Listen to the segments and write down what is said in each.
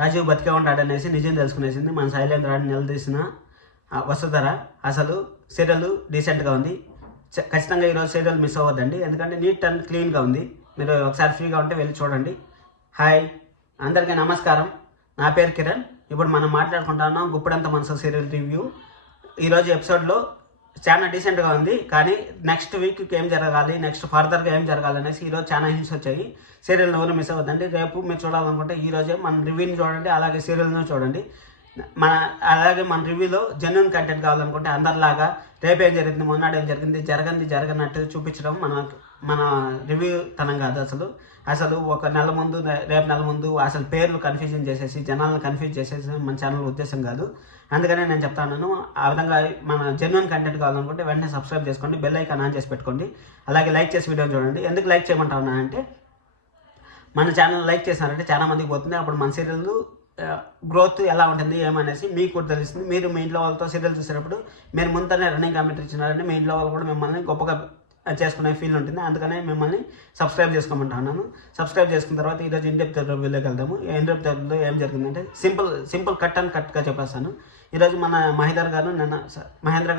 రాజీవ్ బతికే ఉంటాడనేసి నిజం తెలుసుకునేసింది. మన శైలేంద్రాన్ని నిలదీసిన వసుధర. అసలు సీరియల్ డీసెంట్గా ఉంది. ఖచ్చితంగా ఈరోజు సీరియల్ మిస్ అవ్వద్దండి, ఎందుకంటే నీట్ అండ్ క్లీన్గా ఉంది. మీరు ఒకసారి ఫ్రీగా ఉంటే వెళ్ళి చూడండి. హాయ్ అందరికీ నమస్కారం, నా పేరు కిరణ్. ఇప్పుడు మనం మాట్లాడుకుంటున్నాం గుప్పుడంత మనసు సీరియల్ రివ్యూ. ఈరోజు ఎపిసోడ్లో చాలా డీసెంట్గా ఉంది, కానీ నెక్స్ట్ వీక్కి ఏం జరగాలి, నెక్స్ట్ ఫర్దర్గా ఏం జరగాలి అనేసి ఈరోజు చాలా హింట్స్ వచ్చాయి. సీరియల్ ఎవరు మిస్ అవ్వద్దండి. రేపు మీరు చూడాలనుకుంటే ఈరోజే మన రివ్యూని చూడండి, అలాగే సీరియల్ను చూడండి. అలాగే మన రివ్యూలో జెన్యున్ కంటెంట్ కావాలనుకుంటే అందరిలాగా రేపు ఏం జరిగింది, మొన్నటి ఏం జరిగింది, జరగనట్టు చూపించడం మన రివ్యూ తనం కాదు. అసలు ఒక నెల ముందు, రేపు నెల ముందు అసలు పేర్లు కన్ఫ్యూజన్ చేసేసి జనాలను కన్ఫ్యూజ్ చేసేసి మన ఛానల్ ఉద్దేశం కాదు. అందుకనే నేను చెప్తాను, ఆ విధంగా మన జెన్యున్ కంటెంట్ కావాలనుకుంటే వెంటనే సబ్స్క్రైబ్ చేసుకోండి, బెల్ ఐకాన్ ఆన్ చేసి పెట్టుకోండి, అలాగే లైక్ చేసి వీడియో చూడండి. ఎందుకు లైక్ చేయమంటా అంటే మన ఛానల్ లైక్ చేసినారంటే చాలా మందికి పోతుంది. అప్పుడు మన సీరియల్ గ్రోత్ ఎలా ఉంటుంది ఏమనేసి మీకు కూడా తెలుస్తుంది. మీరు మీ ఇంట్లో వాళ్ళతో సీరియల్ చూసేటప్పుడు మీరు ముందనే రన్నింగ్ కామెంటరీ ఇచ్చినారంటే మీ ఇంట్లో వాళ్ళు కూడా మిమ్మల్ని గొప్పగా చేసుకునే ఫీల్ ఉంటుంది. అందుకనే మిమ్మల్ని సబ్స్క్రైబ్ చేసుకోమంటున్నాను. సబ్స్క్రైబ్ చేసుకున్న తర్వాత ఈరోజు ఇండెప్త్ రివ్యూలోకి వెళ్దాము. ఇండెప్త్ రివ్యూలో ఏం జరిగిందంటే సింపుల్ కట్గా చెప్పేస్తాను. ఈరోజు మన మహేంద్ర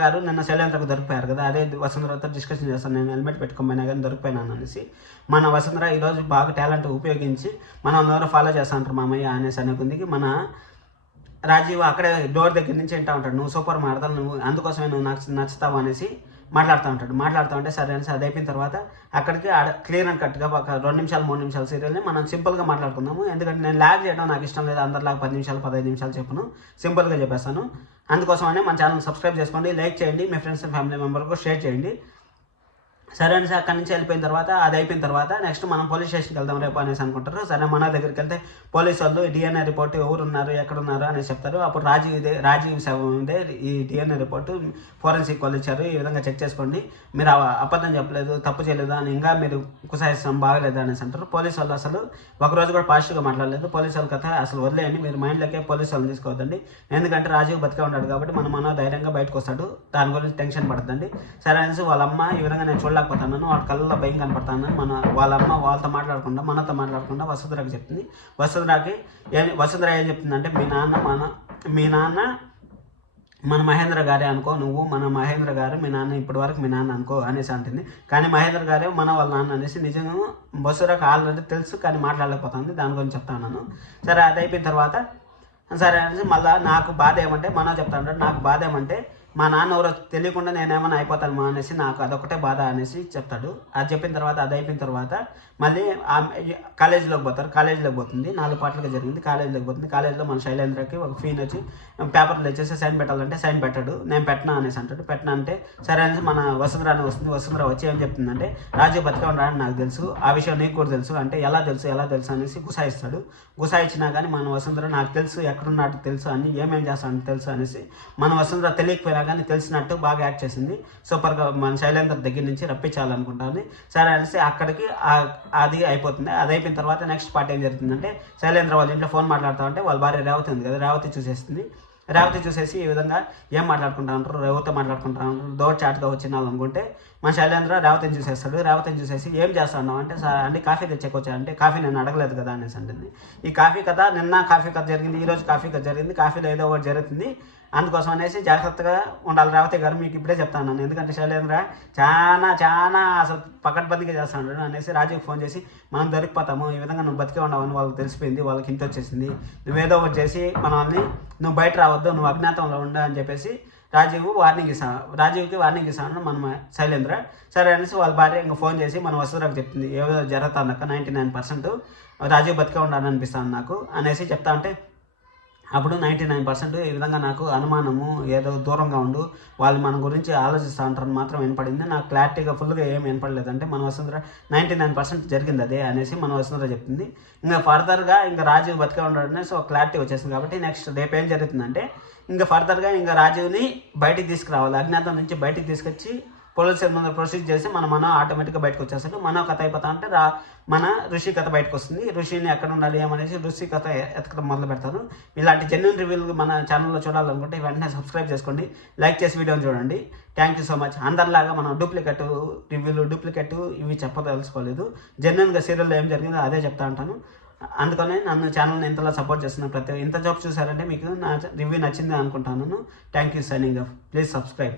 గారు నిన్న శైలేంద్రకు దొరికిపోయారు కదా, అదే వసుంధరతో డిస్కషన్ చేస్తాను. నేను హెల్మెట్ పెట్టుకోమైనా కానీ దొరికిపోయినాను అనేసి మన వసుంధర ఈరోజు బాగా టాలెంట్ ఉపయోగించి మనం అందరూ ఫాలో చేస్తూ ఉంటారు మామయ్య అనేసి అనుకుందికి మన రాజీవ్ అక్కడే డోర్ దగ్గర నుంచి వింటూ ఉంటాడు, నువ్వు సూపర్ మాడతావు, నువ్వు అందుకోసమే నువ్వు నచ్చుతావు అనేసి మాట్లాడుతూ ఉంటే సరే అనేసి అది అయిపోయిన తర్వాత అక్కడికి క్లియర్ అండ్ కట్గా ఒక 2 నిమిషాలు 3 నిమిషాలు సీరియల్ని మనం సింపుల్గా మాట్లాడుకుందాము. ఎందుకంటే నేను ల్యాగ్ చేయడం నాకు ఇష్టం లేదు, అందరిలాగా 10 నిమిషాలు 15 నిమిషాలు చెప్పును సింపుల్గా చెప్పేస్తాను. అందుకోసమనే మన ఛానల్ సబ్స్క్రైబ్ చేసుకోండి, లైక్ చేయండి, మీ ఫ్రెండ్స్ అండ్ ఫ్యామిలీ మెంబర్కు షేర్ చేయండి. సరే అనేసి అక్కడి నుంచి వెళ్ళిపోయిన తర్వాత అది అయిపోయిన తర్వాత నెక్స్ట్ మనం పోలీస్ స్టేషన్కి వెళ్దాం రేపు అనేసి అనుకుంటారు. సరే మన దగ్గరికి వెళ్తే పోలీసు వాళ్ళు డిఎన్ఏ రిపోర్ట్ ఎవరు ఉన్నారు ఎక్కడున్నారు అనేసి చెప్తారు. అప్పుడు రాజీవ్ శవం ఇదే ఈ డిఎన్ఏ రిపోర్టు ఫోరెన్సిక్ వాళ్ళు ఇచ్చారు, ఈ విధంగా చెక్ చేసుకోండి, మీరు అబద్ధం చెప్పలేదు, తప్పు చేయలేదు అని ఇంకా మీరు కుసాయిస్తాం బాగలేదు అనేసి అంటారు. పోలీసు వాళ్ళు అసలు ఒకరోజు కూడా పాజిటివ్గా మాట్లాడలేదు. పోలీసు వాళ్ళ కథ అసలు వదిలేయండి, మీరు మైండ్లోకే పోలీసు వాళ్ళని తీసుకోవద్దండి, ఎందుకంటే రాజీవ్ బతికే ఉన్నాడు కాబట్టి మన ధైర్యంగా బయటకు వస్తాడు, దాని గురించి టెన్షన్ పడద్దండి. సరే అనేసి వాళ్ళ అమ్మ ఈ విధంగా నేను చూడలేకపోతున్నాను, వాళ్ళ కళ్ళలో భయం కనపడతాను, వాళ్ళ అమ్మ వాళ్ళతో మాట్లాడకుండా మనతో మాట్లాడకుండా వసుధరకి చెప్తుంది. వసుధర ఏం చెప్తుందంటే మీ నాన్న మన మహేంద్ర గారే అనుకో, నువ్వు మన మహేంద్ర గారు మీ నాన్న ఇప్పటి వరకు మీ నాన్న అనుకో అనేసి అంటుంది. కానీ మహేంద్ర గారే వాళ్ళ నాన్న అనేసి నిజంగా వసుధరకు ఆల్రెడీ తెలుసు, కానీ మాట్లాడలేకపోతుంది. దాని గురించి చెప్తాను. సరే అది అయిపోయిన తర్వాత సరే అనేసి మళ్ళీ నాకు బాధ ఏమంటే చెప్తా ఉంటాడు, నాకు బాధ ఏమంటే మా నాన్న ఎవరో తెలియకుండా నేనేమైనా అయిపోతాను అనేసి నాకు అదొకటే బాధ అనేసి చెప్తాడు. అది చెప్పిన తర్వాత అది అయిపోయిన తర్వాత మళ్ళీ కాలేజీలోకి పోతుంది. 4 పాటలుగా జరిగింది. కాలేజీలోకి పోతుంది. కాలేజీలో మన శైలేంద్రకి ఒక ఫీన్ వచ్చి పేపర్లు తెచ్చేసి సైన్ పెట్టాలంటే సైన్ పెట్టాడు. నేను పెట్టనా అనేసి అంటాడు. పెట్టనా అంటే సరే అనేసి మన వసుంధర అని వస్తుంది. వసుంధర వచ్చి ఏం చెప్తుందంటే రాజు బతికే ఉన్నాడని నాకు తెలుసు, ఆ విషయం నీకు కూడా తెలుసు అంటే ఎలా తెలుసు అనేసి గుసాయిస్తాడు. గుసాయిచ్చినా కానీ మన వసుంధర నాకు తెలుసు, ఎక్కడున్నాడు తెలుసు, అన్ని ఏమేం చేస్తాను తెలుసు అనేసి మన వసుంధర తెలియకపోయినా కానీ తెలిసినట్టు బాగా యాక్ట్ చేసింది. సూపర్గా మన శైలేంద్ర దగ్గర నుంచి రప్పించాలనుకుంటుంది. సరే అనేసి అక్కడికి అది అయిపోతుంది. అది అయిపోయిన తర్వాత నెక్స్ట్ పార్ట్ ఏం జరుగుతుందంటే శైలేంద్ర వాళ్ళ ఇంట్లో ఫోన్ మాట్లాడుతూ ఉంటే వాళ్ళ భార్య రేవతి ఉంది కదా, రేవతి చూసేసి ఈ విధంగా ఏం మాట్లాడుకుంటా ఉంటారు, రేవతితో మాట్లాడుకుంటా ఉంటారు. డోర్ చాట్గా వచ్చిన అనుకుంటే మన శైలేంద్ర రేవతిని చూసేస్తాడు. రేవతిని చూసేసి ఏం చేస్తున్నావు అంటే అంటే కాఫీ తెచ్చేకొచ్చా అంటే కాఫీ నేను అడగలేదు కదా అనేసి అంటుంది. ఈ కాఫీ కథ నిన్న కాఫీ కథ జరిగింది, ఈరోజు కాఫీ కథ జరిగింది, కాఫీలో ఏదో ఒకటి జరుగుతుంది, అందుకోసం అనేసి జాగ్రత్తగా ఉండాలి రేవతి గారు, మీకు ఇప్పుడే చెప్తాను. ఎందుకంటే శైలేంద్ర చాలా అసలు పకడ్బందీగా చేస్తాడు అనేసి రాజుకి ఫోన్ చేసి మనం దొరికిపోతాము, ఈ విధంగా నువ్వు బతికే ఉండవని వాళ్ళకి తెలిసిపోయింది, వాళ్ళకి ఇంత వచ్చేసింది, నువ్వేదో ఒకటి చేసి మనల్ని నువ్వు బయట రావద్దు, నువ్వు అజ్ఞాతంలో ఉండు అని చెప్పేసి రాజీవ్కి వార్నింగ్ ఇస్తాను మన శైలేంద్ర. సరే అనేసి వాళ్ళ భార్య ఇంకా ఫోన్ చేసి మన వసుధరకు చెప్తుంది, ఏదో జరుగుతుందక్క 99% రాజీవ్ బతికే ఉండాలని అనిపిస్తాను నాకు అనేసి చెప్తా ఉంటే అప్పుడు 99% ఈ విధంగా నాకు అనుమానము, ఏదో దూరంగా ఉండు, వాళ్ళు మన గురించి ఆలోచిస్తూ ఉంటారని మాత్రం వినపడింది. నాకు క్లారిటీగా ఫుల్గా ఏం వినపడలేదు అంటే మన వసుంధర 99% జరిగింది అదే అనేసి మన వసుంధర చెప్తుంది. ఇంకా ఫర్దర్గా ఇంకా రాజీవ్ బతికే ఉన్నాడనే సో క్లారిటీ వచ్చేసింది. కాబట్టి నెక్స్ట్ రేపు ఏం జరుగుతుందంటే ఇంకా ఫర్దర్గా ఇంకా రాజీవ్ని బయటికి తీసుకురావాలి, అజ్ఞాతం నుంచి బయటికి తీసుకొచ్చి పోలీసుల ముందు ప్రొసీడ్ చేసి మన ఆటోమేటిక్గా బయటకు వచ్చేస్తాడు. మన కథ అయిపోతా అంటే మన ఋషి కథ బయటకు వస్తుంది. ఋషిని ఎక్కడ ఉండాలి ఏమనేసి ఋషి కథ ఎతకడం మొదలు పెడతారు. ఇలాంటి జెన్యూన్ రివ్యూలు మన ఛానల్లో చూడాలనుకుంటే వెంటనే సబ్స్క్రైబ్ చేసుకోండి, లైక్ చేసి వీడియోని చూడండి. Thank you so much. అందరిలాగా మనం డూప్లికేట్ రివ్యూలు ఇవి చెప్పదలుచుకోలేదు. జెన్యూన్గా సీరియల్లో ఏం జరిగిందో అదే చెప్తా ఉంటాను. అందుకనే నన్ను ఛానల్ని ఇంతలా సపోర్ట్ చేస్తున్న ఇంత జాబ్ చూసారంటే మీకు నా రివ్యూ నచ్చింది అనుకుంటున్నాను. Thank you. Signing off. Please subscribe.